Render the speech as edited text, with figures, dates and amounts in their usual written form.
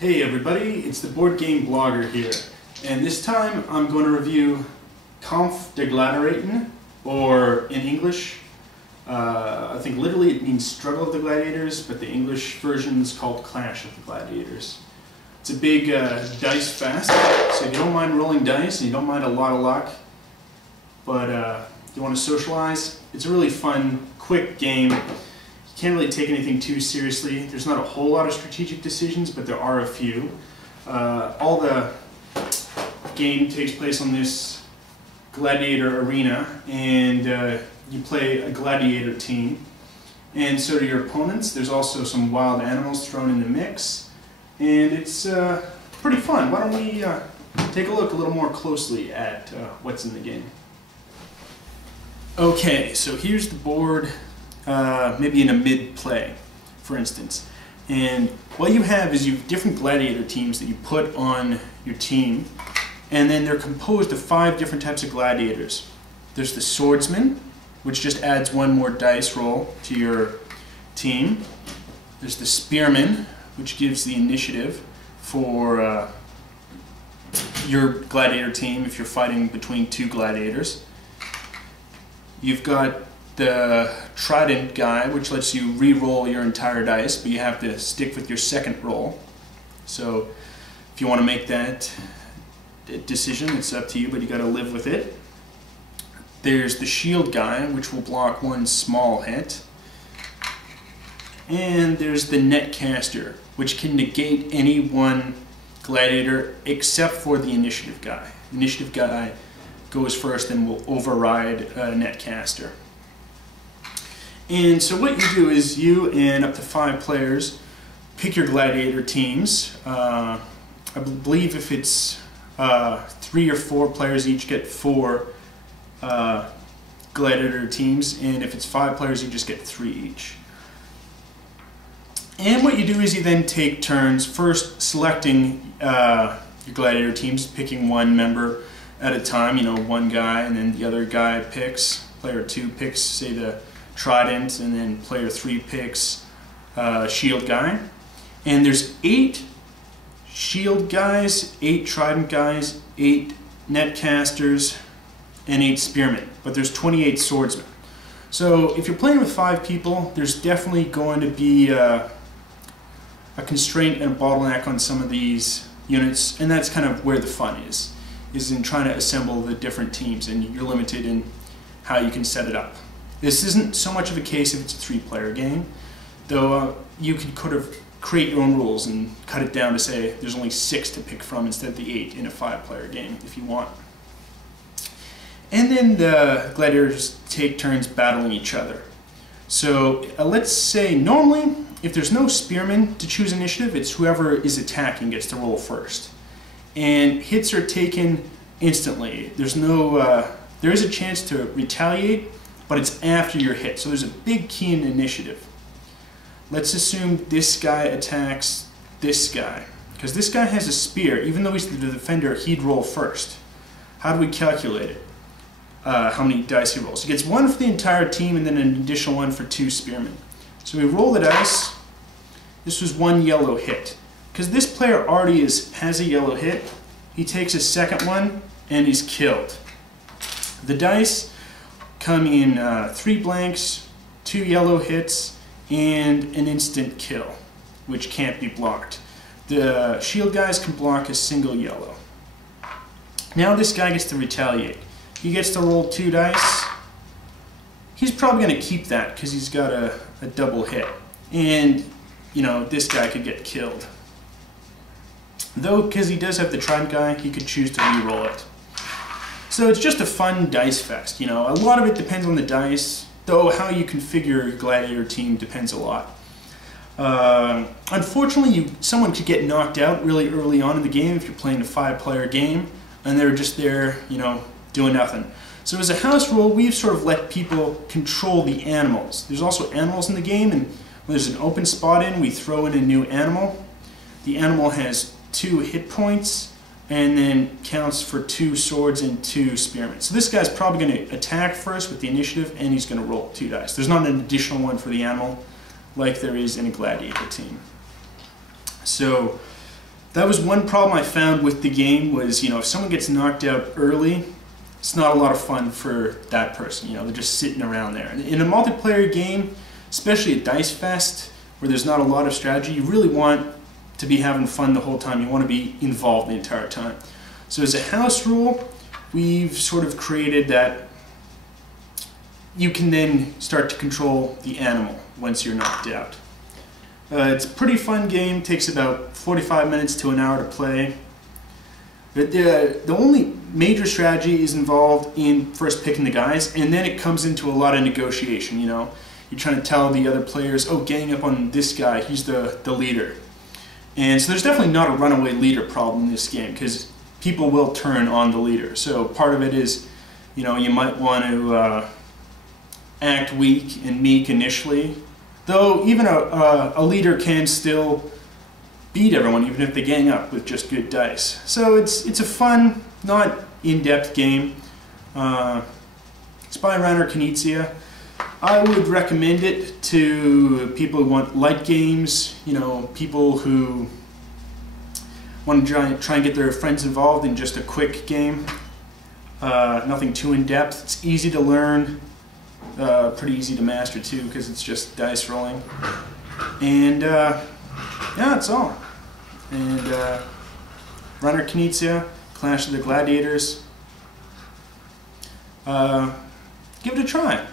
Hey everybody, it's the board game blogger here, and this time I'm going to review Kampf der Gladiatoren, or in English, I think literally it means Struggle of the Gladiators, but the English version is called Clash of the Gladiators. It's a big dice fest, so if you don't mind rolling dice and you don't mind a lot of luck, but you want to socialize, it's a really fun, quick game. You can't really take anything too seriously. There's not a whole lot of strategic decisions, but there are a few. All the game takes place on this gladiator arena, and you play a gladiator team, and so do your opponents. There's also some wild animals thrown in the mix, and it's pretty fun. Why don't we take a look a little more closely at what's in the game. Okay, so here's the board. Maybe in a mid-play, for instance. And what you have is you have different gladiator teams that you put on your team, and then they're composed of 5 different types of gladiators. There's the swordsman, which just adds 1 more dice roll to your team. There's the spearman, which gives the initiative for your gladiator team if you're fighting between 2 gladiators. You've got the trident guy, which lets you re-roll your entire dice, but you have to stick with your second roll. So if you want to make that decision, it's up to you, but you got to live with it. There's the shield guy, which will block 1 small hit. And there's the netcaster, which can negate any one gladiator except for the initiative guy. The initiative guy goes first and will override a netcaster. And so what you do is you and up to 5 players pick your gladiator teams. I believe if it's 3 or 4 players each get 4 gladiator teams, and if it's 5 players you just get 3 each. And what you do is you then take turns, first selecting your gladiator teams, picking 1 member at a time, you know, 1 guy, and then the other guy picks, player 2 picks, say the trident, and then player 3 picks shield guy. And there's 8 shield guys, 8 trident guys, 8 netcasters, and 8 spearmen. But there's 28 swordsmen. So if you're playing with 5 people, there's definitely going to be a constraint and a bottleneck on some of these units, and that's kind of where the fun is in trying to assemble the different teams, and you're limited in how you can set it up. This isn't so much of a case if it's a 3-player game, though you could create your own rules and cut it down to say there's only 6 to pick from instead of the 8 in a 5-player game if you want. And then the gladiators take turns battling each other. So let's say normally if there's no spearman to choose initiative, it's whoever is attacking gets to roll first. And hits are taken instantly. There's no, there is a chance to retaliate, but it's after your hit. So there's a big key in initiative. Let's assume this guy attacks this guy, because this guy has a spear. Even though he's the defender, he'd roll first. How do we calculate it? How many dice he rolls? He gets 1 for the entire team and then an additional 1 for 2 spearmen. So we roll the dice. This was 1 yellow hit. Because this player already has a yellow hit, he takes a second one and he's killed. The dice come in 3 blanks, 2 yellow hits, and an instant kill, which can't be blocked. The shield guys can block a single yellow. Now this guy gets to retaliate. He gets to roll 2 dice. He's probably going to keep that because he's got a double hit. And, you know, this guy could get killed. Though, because he does have the trident guy, he could choose to re-roll it. So it's just a fun dice fest, you know. A lot of it depends on the dice, though how you configure your gladiator team depends a lot. Unfortunately, someone could get knocked out really early on in the game if you're playing a 5-player game, and they're just there, you know, doing nothing. So as a house rule, we've sort of let people control the animals. There's also animals in the game, and when there's an open spot we throw in a new animal. The animal has 2 hit points, and then counts for 2 swords and 2 spearmen. So this guy's probably going to attack first with the initiative, and he's going to roll 2 dice. There's not an additional 1 for the animal like there is in a gladiator team. So That was one problem I found with the game was, you know, if someone gets knocked out early, it's not a lot of fun for that person. You know, they're just sitting around there. In a multiplayer game, especially a Dice Fest, where there's not a lot of strategy, you really want to be having fun the whole time. You want to be involved the entire time. So as a house rule, we've sort of created that you can then start to control the animal once you're knocked out. It's a pretty fun game, takes about 45 minutes to an hour to play. But the only major strategy is involved in first picking the guys, and then it comes into a lot of negotiation, you know. You're trying to tell the other players, oh, gang up on this guy, he's the leader. And so there's definitely not a runaway leader problem in this game, because people will turn on the leader. So part of it is, you know, you might want to act weak and meek initially, though even a leader can still beat everyone, even if they gang up with just good dice. So it's a fun, not in-depth game. It's by Reiner, Knizia. I would recommend it to people who want light games, you know, people who want to try and get their friends involved in just a quick game. Nothing too in-depth. It's easy to learn, pretty easy to master too, because it's just dice rolling. And yeah, that's all. And Reiner, Knizia, Clash of the Gladiators. Give it a try.